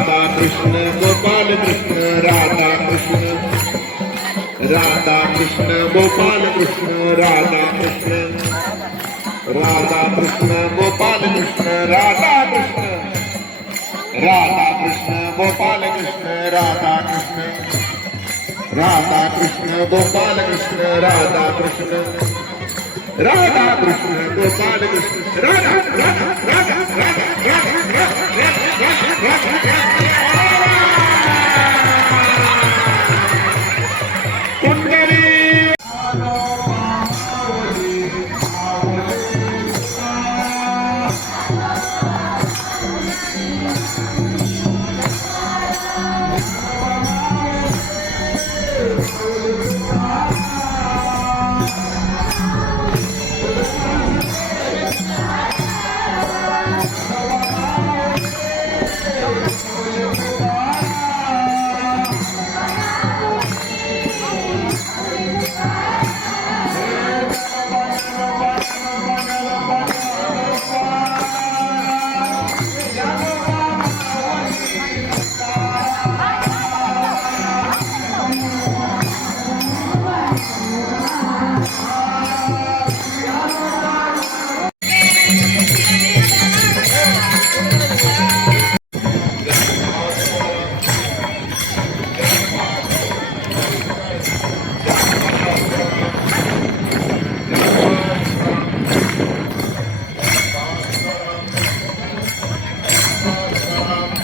राधा कृष्ण गोपाल कृष्ण राधा कृष्ण राधा कृष्ण गोपाल कृष्ण राधा कृष्ण राधा कृष्ण गोपाल कृष्ण राधा कृष्ण राधा कृष्ण गोपाल कृष्ण राधा कृष्ण राधा कृष्ण गोपाल कृष्ण राधा कृष्ण राधा कृष्ण गोपाल कृष्ण राधा राधा राधा राधा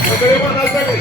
सगळे म्हणाल सगळे